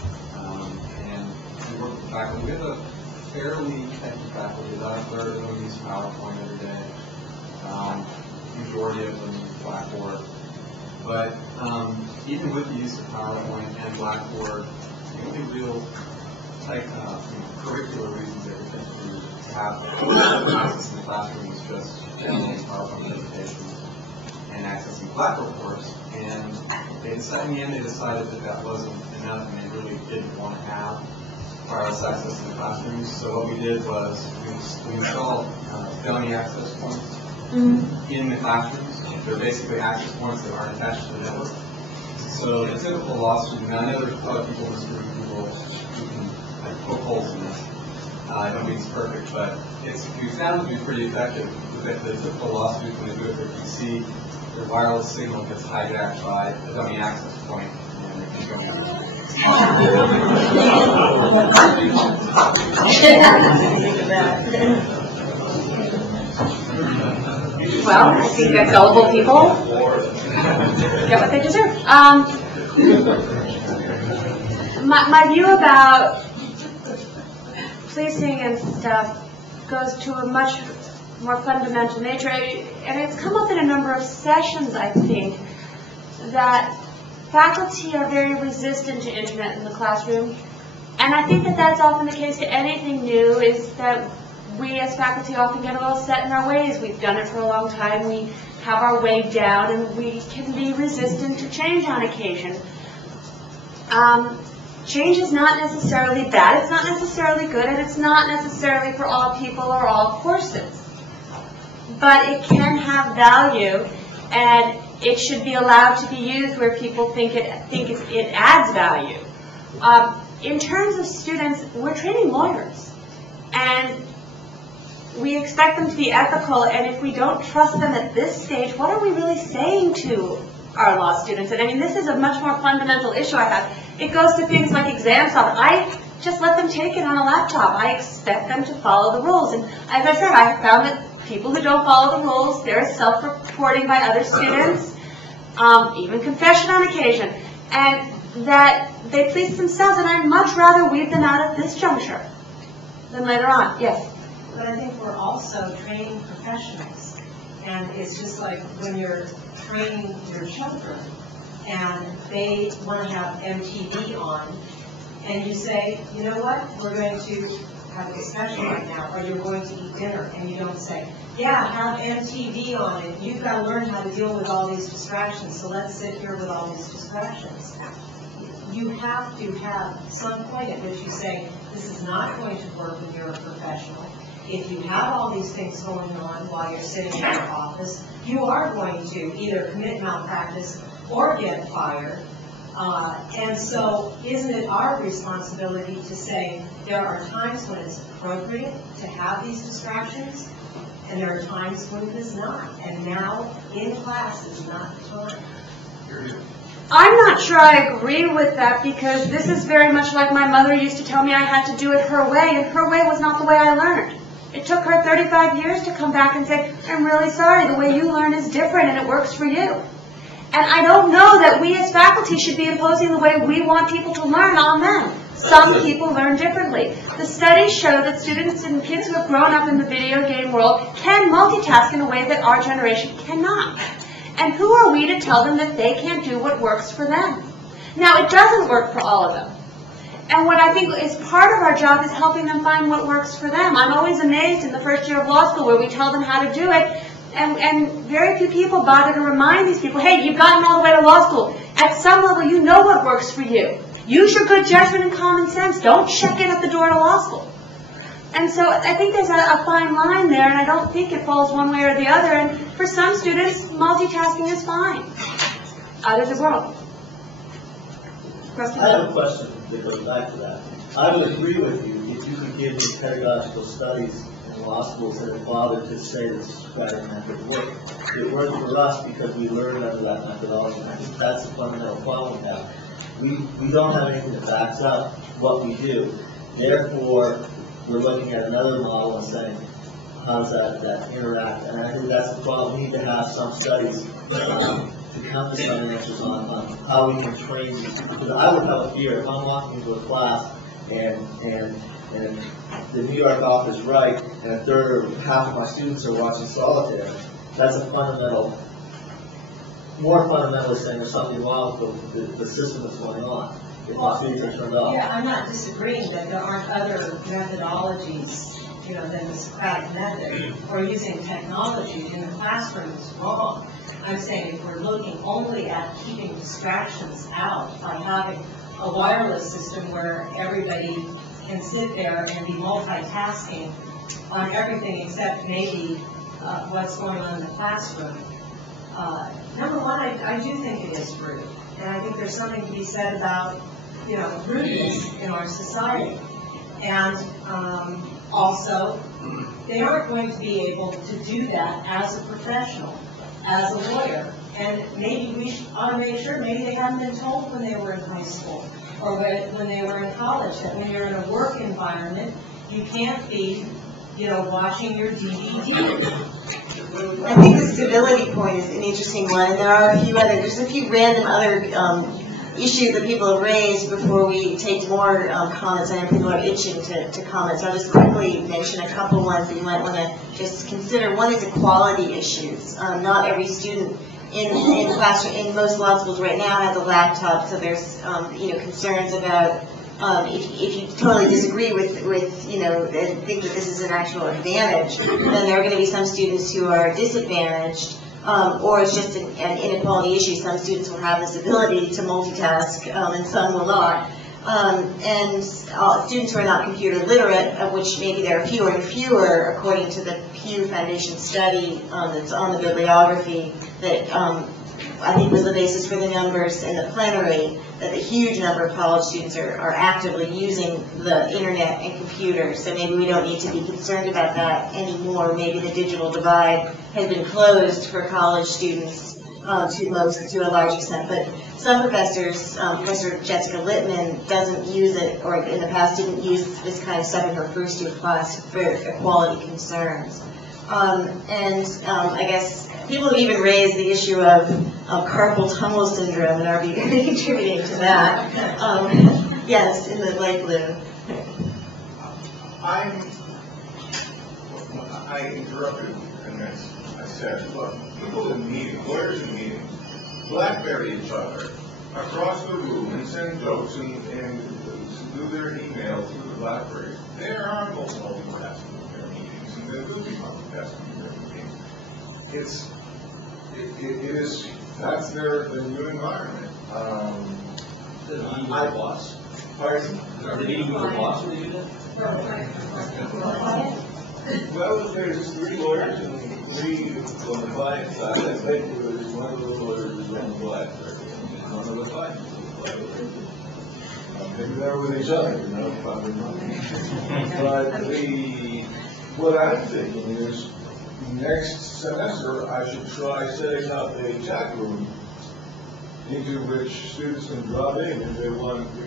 and we worked with the faculty. We have a fairly techy faculty. About a third of them use PowerPoint every day. Majority of them use Blackboard. But even with the use of PowerPoint and Blackboard, the only real curricular reasons they were thinking to have access in the classroom was just generally PowerPoint presentations and accessing Blackboard course. And they decided, in the end, they decided that that wasn't enough, and they really didn't want to have wireless access in the classrooms. So what we did was we installed dummy access points in the classrooms. They're basically access points that aren't attached to the network. So the typical law student, now I know there's other people in this group who can poke holes in this. I don't mean it's perfect, but we found it to be pretty effective. The typical law student, when they do it, they can see their wireless signal gets hijacked by a dummy access point, and they can go in. Well, I think that gullible people get what they deserve. My view about policing and stuff goes to a much more fundamental nature, and it's come up in a number of sessions, I think, that faculty are very resistant to internet in the classroom, and I think that that's often the case to anything new, is that we as faculty often get a little set in our ways. We've done it for a long time. We have our way down, and we can be resistant to change on occasion. Change is not necessarily bad. It's not necessarily good, and it's not necessarily for all people or all courses. But it can have value, and it should be allowed to be used where people think it adds value. In terms of students, we're training lawyers, and we expect them to be ethical, and if we don't trust them at this stage, what are we really saying to our law students? And I mean, this is a much more fundamental issue I have. It goes to things like exam stuff. I just let them take it on a laptop. I expect them to follow the rules. And as I said, I have found that people who don't follow the rules, there is self-reporting by other students, even confession on occasion, and that they police themselves, and I'd much rather weed them out at this juncture than later on. Yes? But I think we're also training professionals, and it's just like when you're training your children and they want to have MTV on, and you say, you know what, we're going to have a discussion right now, or you're going to eat dinner, and you don't say, yeah, have MTV on it, you've got to learn how to deal with all these distractions, so let's sit here with all these distractions. You have to have some point at which you say, this is not going to work when you're a professional. If you have all these things going on while you're sitting in your office, you are going to either commit malpractice or get fired And so isn't it our responsibility to say there are times when it's appropriate to have these distractions, and there are times when it is not. And now in class is not the time. I'm not sure I agree with that, because this is very much like my mother used to tell me I had to do it her way, and her way was not the way I learned. It took her 35 years to come back and say, I'm really sorry, the way you learn is different and it works for you. And I don't know that we as faculty should be imposing the way we want people to learn on them. Some people learn differently. The studies show that students and kids who have grown up in the video game world can multitask in a way that our generation cannot. And who are we to tell them that they can't do what works for them? Now, it doesn't work for all of them. And what I think is part of our job is helping them find what works for them. I'm always amazed in the first year of law school where we tell them how to do it, and very few people bother to remind these people, hey, you've gotten all the way to law school. At some level, you know what works for you. Use your good judgment and common sense. Don't check in at the door to law school. And so I think there's a fine line there, and I don't think it falls one way or the other. And for some students, multitasking is fine. Others it won't. I have a question that goes back to that. I would agree with you if you could give me pedagogical studies in law schools that have bothered to say that the Socratic method worked. It worked for us because we learned under that methodology. And I think that's the fundamental problem we have. We don't have anything that backs up what we do. Therefore, we're looking at another model and saying, how does that interact? And I think that's the problem. We need to have some studies to come to some answers on how we can train these people. Because I would have a fear if I'm walking into a class and the New York office is right, and a third or half of my students are watching solitaire. That's a fundamental, more fundamentally saying there's something wrong with the system that's going on. If my students are turned off. Yeah, I'm not disagreeing that there aren't other methodologies, than the Socratic method, or using technology in the classroom is wrong. I'm saying if we're looking only at keeping distractions out by having a wireless system where everybody can sit there and be multitasking on everything except maybe what's going on in the classroom. Number one, I do think it is rude. And I think there's something to be said about, rudeness in our society. And also, they aren't going to be able to do that as a professional, as a lawyer. And maybe we ought to make sure, maybe they haven't been told when they were in high school or when they were in college, that when you're in a work environment, you can't be, watching your DVD. I think the civility point is an interesting one, and there are there's a few random other issues that people have raised before we take more comments. I know people are itching to comment, so I'll just quickly mention a couple ones that you might want to just consider. One is equality issues. Not every student in classroom, in most law schools right now has a laptop, so there's concerns about if you totally disagree with and think that this is an actual advantage, then there are going to be some students who are disadvantaged, or it's just an inequality issue. Some students will have this ability to multitask, and some will not. And students who are not computer literate, of which maybe there are fewer and fewer, according to the Pew Foundation study that's on the bibliography, that I think was the basis for the numbers in the plenary, that a huge number of college students are actively using the internet and computers. So maybe we don't need to be concerned about that anymore. Maybe the digital divide has been closed for college students to a large extent. But some professors, Professor Jessica Littman doesn't use it, or in the past didn't use this kind of stuff in her first year class for equality concerns. I guess people have even raised the issue of carpal tunnel syndrome and are contributing to that. Yes, in the light blue. I interrupted, and I said, look, people in meetings, lawyers in meetings, BlackBerry each other across the room and send jokes and do their emails through the BlackBerry. There are multitasking in their meetings, and there will be multitasking in their meetings. It is, that's their new environment. The meeting with the boss. Pardon? The meeting with the boss, will you do that? Well, there's 3 lawyers and 3 on the client side. I think there's one of the lawyers is on the BlackBerry and one of the clients is on the Maybe they're with each other, probably not. But what I'm thinking is, next semester, I should try setting up a chat room into which students can drop in if they want to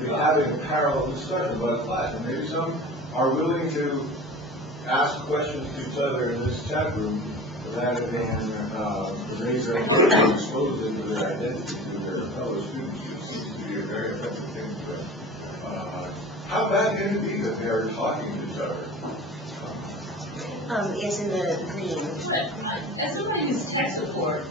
be having a parallel discussion about a class. And maybe some are willing to ask questions to each other in this chat room rather than raise their hand and expose them to their identity to their fellow students. It seems to be a very effective thing to do. How bad can it be that they're talking to each other? It's in the green. As somebody who's tech support,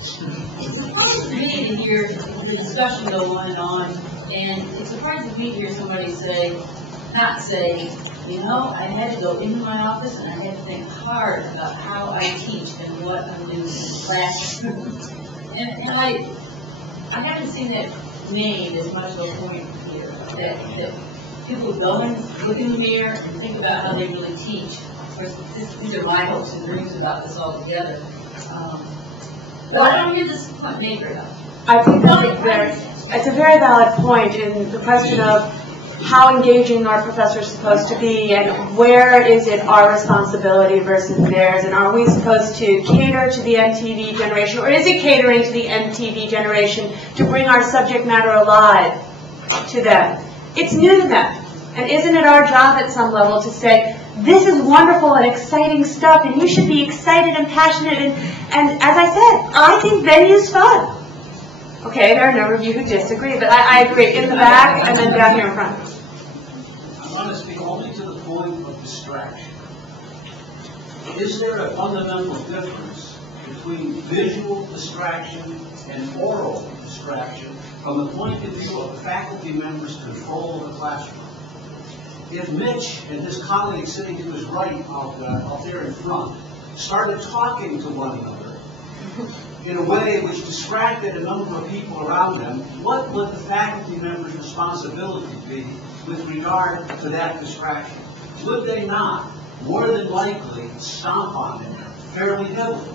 it surprises me to hear the discussion go on, and it surprises me to hear somebody not say, you know, I had to go into my office and I had to think hard about how I teach and what I'm doing in the classroom. and I haven't seen that made as much of a point here, that people go and look in the mirror and think about how they really teach. Of course, these are my hopes and dreams about this all together. But I don't hear this point made very much. I think it's a very valid point in the question of how engaging our professors supposed to be, and where is it our responsibility versus theirs, and are we supposed to cater to the MTV generation, or is it catering to the MTV generation to bring our subject matter alive to them? It's new to them, and isn't it our job at some level to say, this is wonderful and exciting stuff, and you should be excited and passionate, and as I said, I think venue's fun. Okay, there are a number of you who disagree, but I agree. In the back and then down here in front. I want to speak only to the point of distraction. Is there a fundamental difference between visual distraction and oral distraction from the point of view of faculty members' control of the classroom? If Mitch and his colleagues sitting to his right out there in front started talking to one another in a way which distracted a number of people around them, what would the faculty member's responsibility be with regard to that distraction? Would they not, more than likely, stomp on it fairly heavily?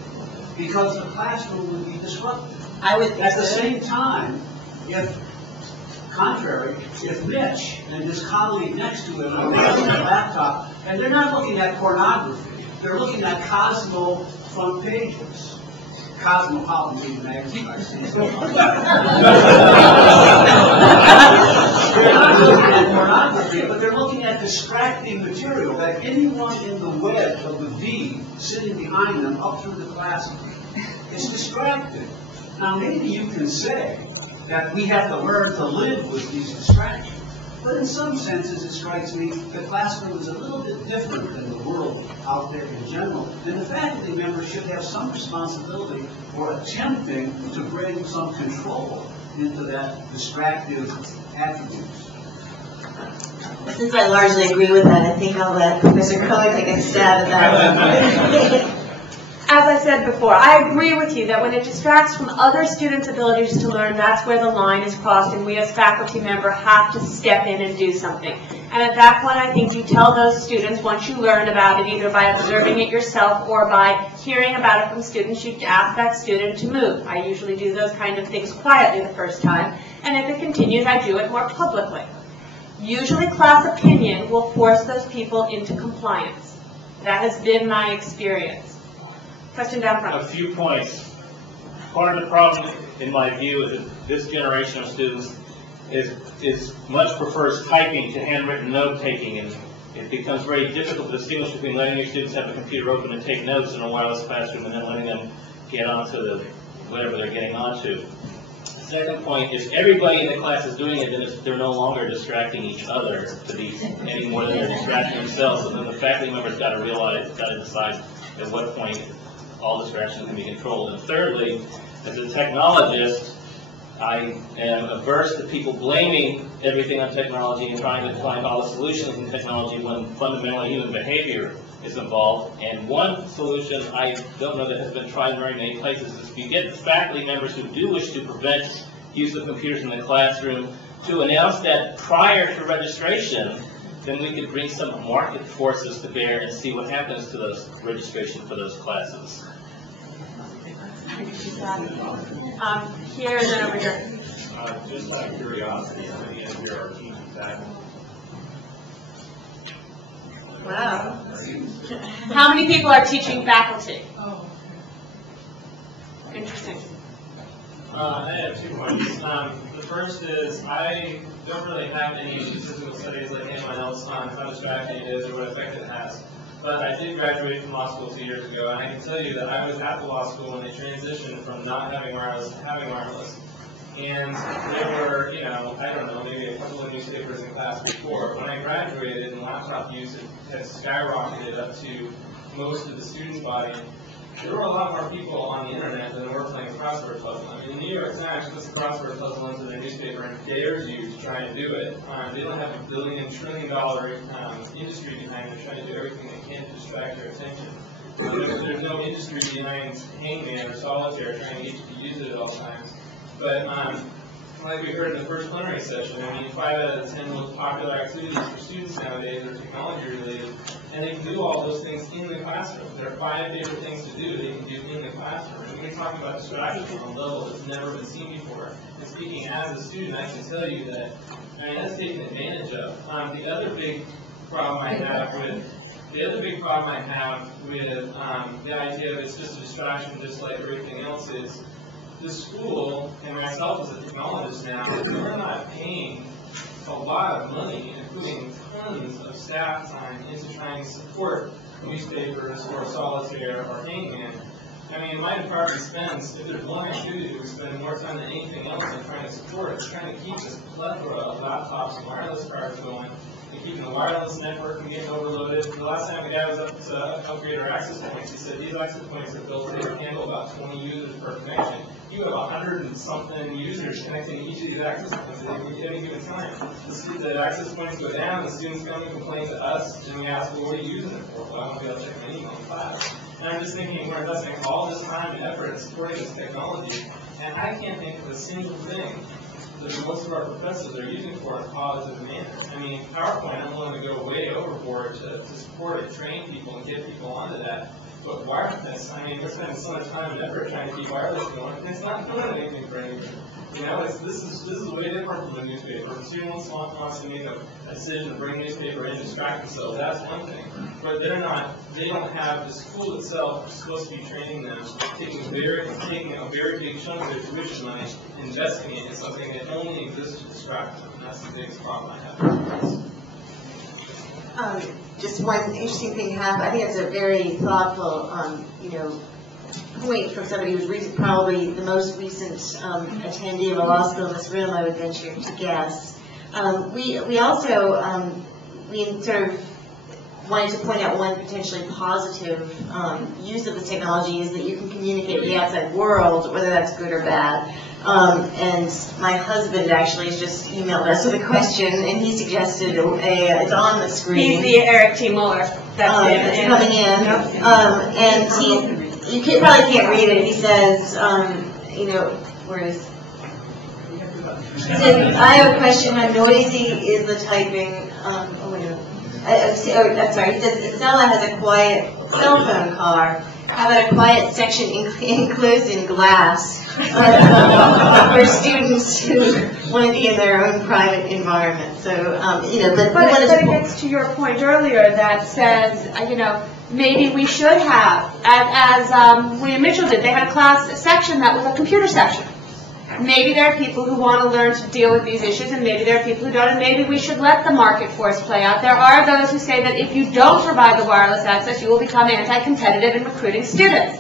Because the classroom would be disrupted. At the same time, if Mitch and his colleague next to him are looking at a laptop, and they're not looking at pornography, they're looking at Cosmo front pages. Cosmopolitan magazine, I've seen so much. They're not looking at pornography, but they're looking at distracting material that anyone in the web of the V sitting behind them up through the classroom is distracted. Now, maybe you can say that we have to learn to live with these distractions. But in some senses, it strikes me the classroom is a little bit different than the world out there in general, and the faculty members should have some responsibility for attempting to bring some control into that distractive attributes. Since I largely agree with that, I think I'll let Professor Cohen take a stab at that one. As I said before, I agree with you that when it distracts from other students' abilities to learn, that's where the line is crossed, and we as faculty member have to step in and do something. And at that point, I think you tell those students, once you learn about it, either by observing it yourself or by hearing about it from students, you ask that student to move. I usually do those kind of things quietly the first time, and if it continues, I do it more publicly. Usually class opinion will force those people into compliance. That has been my experience. Question down front. A few points. Part of the problem, in my view, is that this generation of students is much prefers typing to handwritten note-taking, and it becomes very difficult to distinguish between letting your students have a computer open and take notes in a wireless classroom and then letting them get onto the whatever they're getting onto. The second point is everybody in the class is doing it, then they're no longer distracting each other to be any more than they're distracting themselves, and then the faculty members got to realize, got to decide at what point all distractions can be controlled. And thirdly, as a technologist, I am averse to people blaming everything on technology and trying to find all the solutions in technology when fundamentally human behavior is involved. And one solution I don't know that has been tried in very many places is if you get faculty members who do wish to prevent use of computers in the classroom to announce that prior to registration, then we could bring some market forces to bear and see what happens to those registration for those classes. Here and then over here. Just out of curiosity, how many of you are teaching faculty? Wow. How many people are teaching faculty? Oh. Interesting. I have 2 points. The first is I don't really have any statistical studies like anyone else on how distracting it is or what effect it has. But I did graduate from law school 2 years ago, and I can tell you that I was at the law school when they transitioned from not having wireless to having wireless. And there were, you know, I don't know, maybe a couple of newspapers in class before. When I graduated and laptop use had skyrocketed up to most of the student body, there were a lot more people on the internet than were playing crossword puzzle. I mean, the New York Times puts a crossword puzzle into their newspaper and dares you to try and do it. They don't have $1 billion, trillion industry behind it trying to do everything they can to distract your attention. There's no industry behind hangman or solitaire trying to get you to use it at all times. But like we heard in the first plenary session, I mean, 5 out of the 10 most popular activities for students nowadays are technology related, and they can do all those things in the classroom. There are 5 favorite things to do they can do in the classroom. And we're talking about distraction on a level that's never been seen before. And speaking as a student, I can tell you that, I mean, that's taken advantage of. The other big problem I have with the idea of it's just a distraction, just like everything else is. The school, and myself as a technologist now, we're not paying a lot of money, including tons of staff time, into trying to support newspapers or solitaire or hangman. I mean, my department spends, if there's one activity we spend more time than anything else in trying to support, it's trying to keep this plethora of laptops and wireless cards going, and keeping the wireless network from getting overloaded. The last time the guy was up to upgrade our access points, he said these access points are built to handle about 20 users per connection. You have 100 and something users connecting to each of these access points at any given time. The access points go down, the students come and complain to us, and we ask, well, what are you using it for? Well, I want to be able to check my email in class. And I'm just thinking, we're investing all this time and effort in supporting this technology, and I can't think of a single thing that most of our professors are using for in a positive manner. I mean, PowerPoint, I'm willing to go way overboard to support and train people and get people onto that. But wireless, I mean, we're spending so much time and effort trying to keep wireless going, and it's not doing anything for anybody. You know, this is way different from the newspaper. If a student wants to make a decision to bring a newspaper in and distract themselves, that's one thing. But they don't have, the school itself is supposed to be training them, taking a very big chunk of their tuition money, investing it in something that only exists to distract them. And that's the biggest problem I have. Just one interesting thing to have. I think it's a very thoughtful, point from somebody who's probably the most recent attendee of a law school in this room, I would venture to guess. We also we sort of wanted to point out one potentially positive use of this technology is that you can communicate with the outside world, whether that's good or bad. And my husband actually has just emailed us with a question, and he suggested it's on the screen. He's the Eric T. Muller. That's it's coming in. And you probably can't read it. He says, where is? He says, I have a question. How noisy is the typing? I'm sorry. He says, Stella has a quiet cell phone car. How about a quiet section enclosed in glass for students who want to be in their own private environment? So, but it gets to your point earlier that says, maybe we should have, as William Mitchell did, they had a section that was a computer section. Maybe there are people who want to learn to deal with these issues, and maybe there are people who don't, and maybe we should let the market force play out. There are those who say that if you don't provide the wireless access, you will become anti-competitive in recruiting students.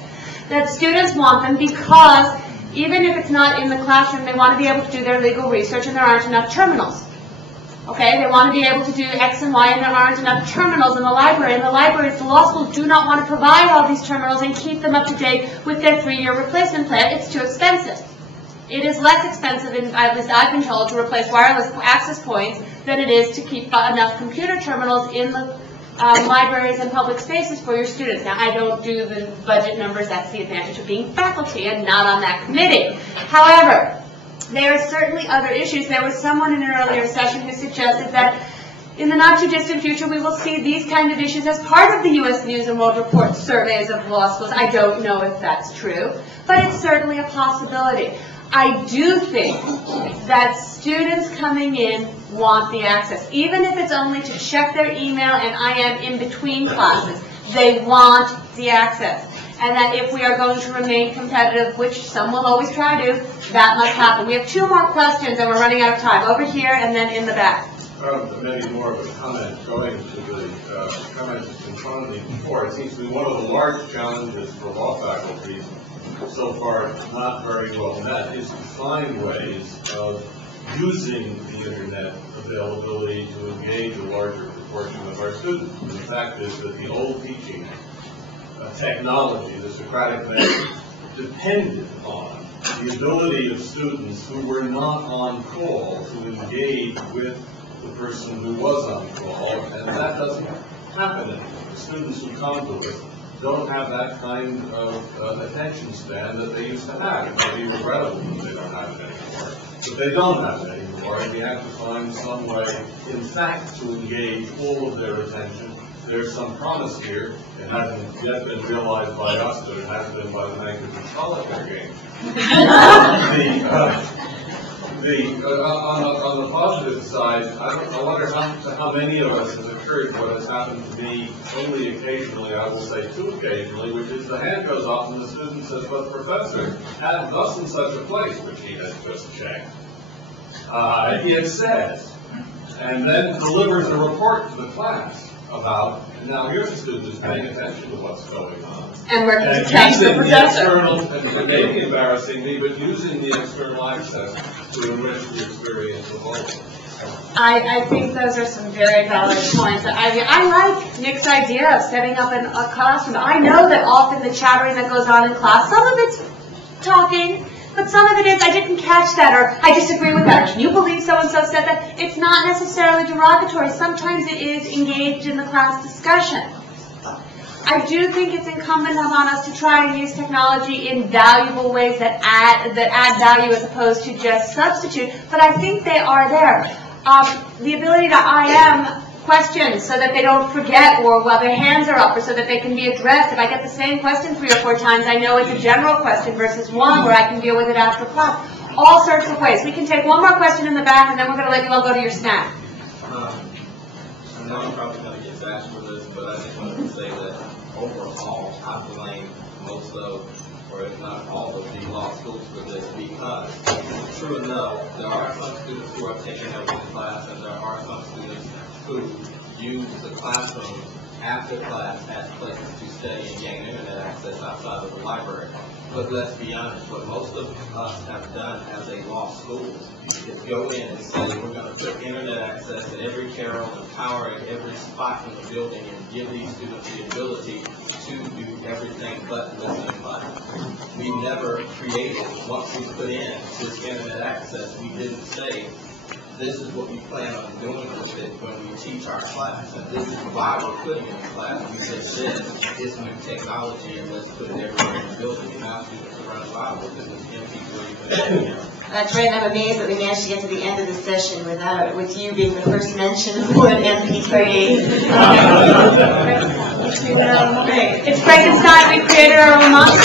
That students want them because even if it's not in the classroom, they want to be able to do their legal research, and there aren't enough terminals. Okay, they want to be able to do X and Y, and there aren't enough terminals in the library. And the libraries, the law schools do not want to provide all these terminals and keep them up to date with their 3-year replacement plan. It's too expensive. It is less expensive, at least I've been told, to replace wireless access points than it is to keep enough computer terminals in the libraries and public spaces for your students. Now, I don't do the budget numbers. That's the advantage of being faculty and not on that committee. However, there are certainly other issues. There was someone in an earlier session who suggested that in the not-too-distant future, we will see these kind of issues as part of the U.S. News and World Report surveys of law schools. I don't know if that's true, but it's certainly a possibility. I do think that students coming in want the access. Even if it's only to check their email and I am in between classes, they want the access. And that if we are going to remain competitive, which some will always try to, that must happen. We have 2 more questions and we're running out of time. Over here and then in the back. Maybe more of a comment going to the comment that's in front of me before. It seems to be one of the large challenges for law faculty so far not very well met is to find ways of using the internet availability to engage a larger proportion of our students. And the fact is that the old teaching technology, the Socratic method, depended on the ability of students who were not on call to engage with the person who was on call, and that doesn't happen anymore. The students who come to us don't have that kind of attention span that they used to have. It might be regrettable that they don't have it anymore, but they don't have it anymore, and we have to find some way, in fact, to engage all of their attention. There's some promise here. It hasn't yet been realized by us, but it has been by the makers of solitaire games. On the positive side, I wonder how many of us has occurred what has happened to me only occasionally, I will say 2 occasionally, which is the hand goes up and the student says, "But professor, at thus and such a place," which he has just checked, it says, and then delivers a report to the class about, and now here's a student who's paying attention to what's going on. And we're going to test the professor. And maybe embarrassing me, but using the external access to enrich the experience of all. I think those are some very valid points. I like Nick's idea of setting up a classroom. I know that often the chattering that goes on in class, some of it's talking, but some of it is, I didn't catch that, or I disagree with that, or can you believe so-and-so said that? It's not necessarily derogatory. Sometimes it is engaged in the class discussion. I do think it's incumbent upon us to try and use technology in valuable ways that add value as opposed to just substitute, but I think they are there. The ability to IM questions so that they don't forget, or while their hands are up, or so that they can be addressed. If I get the same question 3 or 4 times, I know it's a general question versus one where I can deal with it after class. All sorts of ways. We can take one more question in the back, and then we're going to let you all go to your snack. I know I'm probably going to get bashed for this, but I just wanted to say that overall, I blame most of, or if not all of, the law schools for this, because true enough, there are some students who are taking over the class, and there are some students who use the classroom after class as places to study and gain internet access outside of the library. But let's be honest, what most of us have done as a law school is go in and say we're going to put internet access at every carrel and power at every spot in the building and give these students the ability to do everything but listen and learn. We never created, once we put in this internet access, we didn't say this is what we plan on doing with it when we teach our class, and this is why we're putting it in class. We said this is new technology, and let's put it everywhere in the building. And now students are running wild with it, with empty building. That's right, and I'm amazed that we managed to get to the end of the session with you being the first mention of the word MP3. It's Frankenstein. We created our own monster.